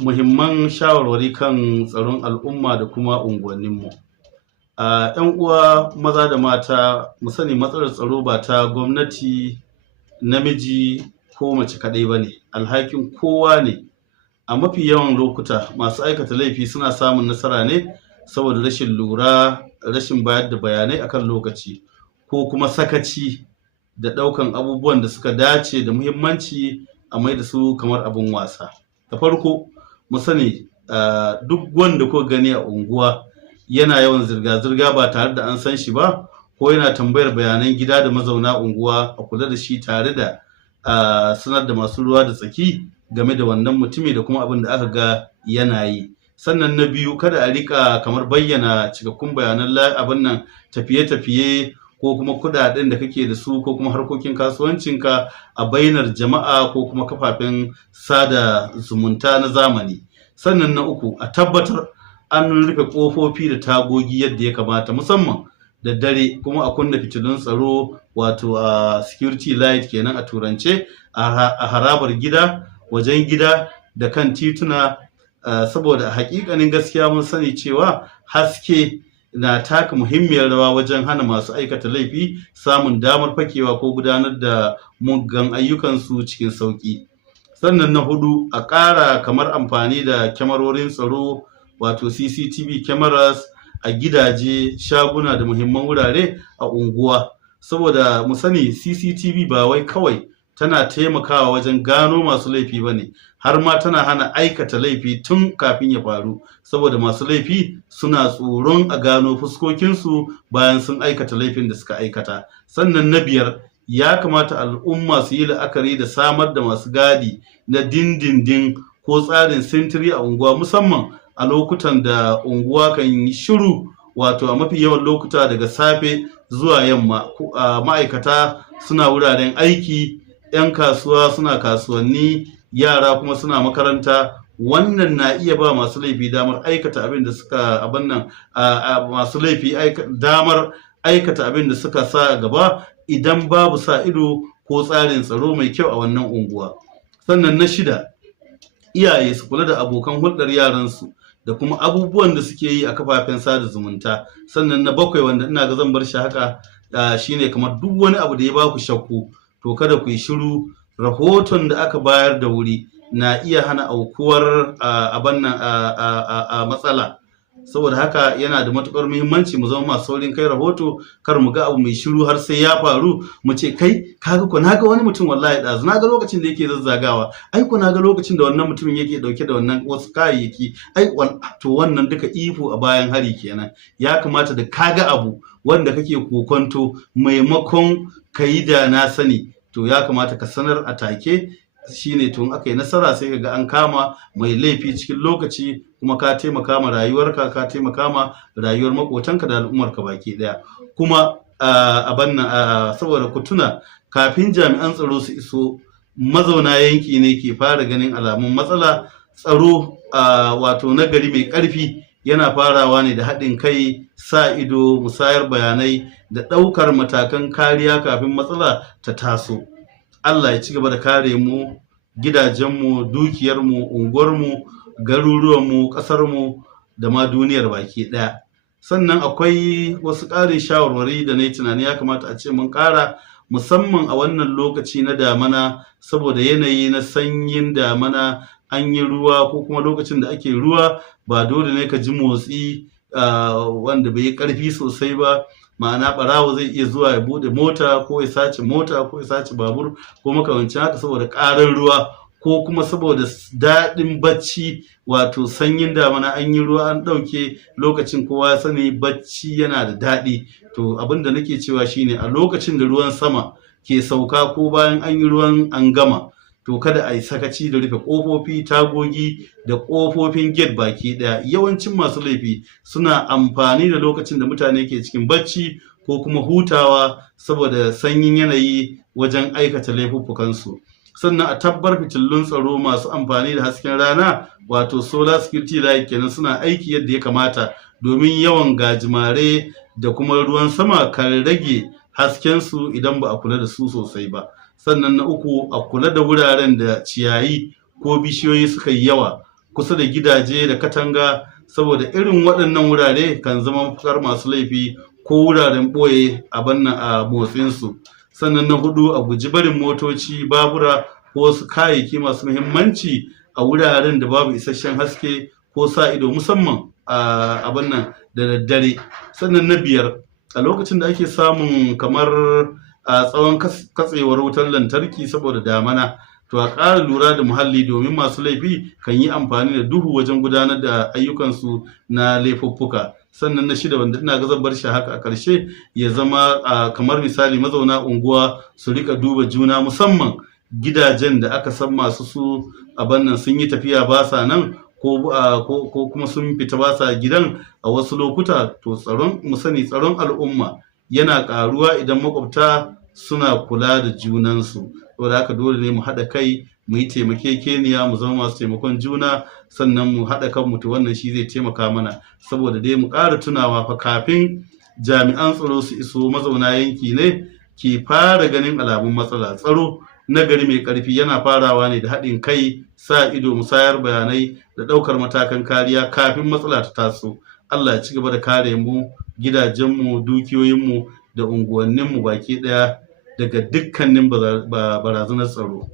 muhimman shawarwari kan tsaron al'umma da kuma unguwanninmu. 'Yan uwa maza da mata mu sani matsalar tsaro ba ta gwamnati, namiji ko mace kaɗai ba ne, alhakin kowa ne. A mafi yawan lokuta masu aikata laifi suna samun nasara ne saboda rashin lura, rashin bayar da bayanai akan lokaci, ko kuma sakaci da ɗaukan abubuwan da suka dace da muhimmanci a mai da su kamar abin wasa. Da farko mu sani duk wanda kuka gani a unguwa yana yawan zirga-zirga ba tare da an san shi ba, ko yana tambayar bayanan gida da mazauna unguwa, a kula da shi tare da sanar da masu ruwa da tsaki game da wannan mutumi da kuma abin da aka ga yana yi. Sannan na biyu, kada a rika kamar bayyana cikakkun bayanan abin nan tafiye-tafiye ko kuma kuɗaɗen da kake da su ko kuma harkokin kasuwancinka a bainar jama'a ko kuma kafafen sada zumunta na zamani. Sannan na uku, a tabbatar an rufe ƙofofi da tagogi yadda ya kamata, musamman da dare, kuma a kunna fitilun tsaro, wato security light kenan a turance, a harabar gida, wajen gida da kan tituna, saboda hakikanin gaskiya mun sani cewa haske na taka muhimmiyar rawa wajen hana masu aikata laifi samun damar fakewa ko gudanar da muggan ayyukansu cikin sauƙi. Sannan na hudu, a ƙara kamar amfani da kyamarorin tsaro, wato CCTV cameras a gidaje, shaguna da muhimman wurare a unguwa, saboda mu sani CCTV ba wai kawai tana taimakawa wajen gano masu laifi ba ne, har ma tana hana aikata laifi tun kafin ya faru, saboda masu laifi suna tsoron a gano fuskokinsu bayan sun aikata laifin da suka aikata. Sannan na biyar, ya kamata al'umma su yi la'akari da samar da masu gadi na dindindin ko tsarin sintiri a unguwa, musamman a lokutan da unguwa kan yi shiru, wato a mafi yawan lokuta daga safe zuwa yamma. Ma'aikata suna wuraren aiki, 'yan kasuwa suna kasuwanni, yara kuma suna makaranta. Wannan na iya ba masu laifi damar aikata abin da suka masu laifi damar aikata abin da suka sa gaba idan babu sa ido ko tsarin tsaro mai kyau a wannan unguwa. Sannan na shida, iyaye su kula da abokan hulɗar yaransu da kuma abubuwan da suke yi a kafafen sada zumunta. Sannan na bakwai, wanda ina ga zan bar shi haka, shine kamar duk wani abu da ya baku shakku, to kada ku yi shiru. Rahoton da aka bayar da wuri na iya hana aukuwar matsala. Saboda haka yana da matukar muhimmanci mu zama masu saurin kai rahoto, kar mu ga abu mai shiru har sai ya faru mu ce kai kaga ko naga wani mutum wallahi dazu naga lokacin da yake zazzagawa, ai ko naga lokacin da wannan mutumin yake dauke da wannan wasu kayayyaki, to wannan duka ihu a bayan hari kenan. Ya kamata da kaga abu wanda kake kokonto, maimakon kayi da na sani, to ya kamata ka sanar a take. Shine tun aka yi nasara sai ka ga an kama mai laifi cikin lokaci, kuma ka taimaka ma rayuwarka, ka taimaka ma rayuwar makotanka da al'ummarka baki daya. Kuma saboda ku tuna, kafin jami'an tsaro su iso, mazauna yanki ne ke fara ganin alamun matsala. Tsaro wato nagari mai ƙarfi yana farawa ne da haɗin kai, sa ido, musayar bayanai da ɗaukar matakan kariya kafin matsala ta taso. Allah ya ci gaba da kare mu, gidajenmu, dukiyarmu, unguwarmu, garuruwanmu, ƙasarmu da ma duniyar baki ɗaya. Sannan akwai wasu ƙarin shawarwari da na yi tunani ya kamata a ce mun ƙara, musamman a wannan lokaci na damana, saboda yanayi na sanyin damana, an yi ruwa ko kuma lokacin da ake ruwa ba dole ne ka ji motsi wanda bai yi ƙarfi sosai ba. Ma'ana ɓarawo zai iya zuwa ya buɗe mota, ko ya sace mota, ko ya sace babur ko makamancin haka, saboda ƙarar ruwa ko kuma saboda daɗin bacci. Wato sanyin damana, an yi ruwa an ɗauke, lokacin kowa ya sani bacci yana da daɗi. To abin da nake cewa shine, a lokacin da ruwan sama ke sauka ko bayan an yi ruwan an gama, to kada a yi sakaci da rufe ƙofofi, tagogi da ƙofofin gate baki ɗaya. Yawancin masu laifi suna amfani da lokacin da mutane ke cikin bacci ko kuma hutawa saboda sanyin yanayi wajen aikata laifuffukansu. Sannan a tabbar fitilun tsaro masu amfani da hasken rana, wato solar security light kenan, suna aiki yadda ya kamata, domin yawan gajimare da kuma ruwan sama kan rage haskensu idan ba a kula da su sosai ba. Sannan na uku, a kula da wuraren da ciyayi ko bishiyoyi suka yi yawa kusa da gidaje da katanga, saboda irin waɗannan wurare kan zama mafakar masu laifi ko wuraren ɓoye a motsinsu. Sannan na hudu, a guji barin motoci, babura ko wasu kayayyaki masu muhimmanci a wuraren da babu isasshen haske ko sa ido, musamman a da daddare. Sannan na biyar, a lokacin da ake samun kamar a tsawon katsewar wutar lantarki saboda damana, to a ƙara lura da muhalli, domin masu laifi kan yi amfani da duhu wajen gudanar da ayyukansu na laifuffuka. Sannan na shida, wanda ina ga zan bar shi haka a ƙarshe, ya zama kamar misali mazauna unguwa su rika duba juna, musamman gidajen da aka san masu su sun yi tafiya ba sa nan, ko kuma sun fita ba sa gidan a wasu lokuta. To mu sani tsaron al'umma yana ƙaruwa idan makwabta suna kula da junansu. Saboda haka dole ne mu haɗa kai, mu yi taimakekeniya, mu zama masu taimakon juna, sannan mu haɗa kanmu, to wannan shi zai taimaka mana. Saboda dai mu ƙara tunawa fa, kafin jami'an tsaro su iso, mazauna yanki ne ke fara ganin alamun matsala. Tsaro na gari mai ƙarfi yana farawa ne da haɗin kai, sa ido, musayar bayanai da ɗaukar matakan kariya kafin matsala ta taso. Allah ya ci gaba da kare mu, gidajenmu, dukiyoyinmu da unguwanninmu baki ɗaya daga dukkanin barazanar tsaro.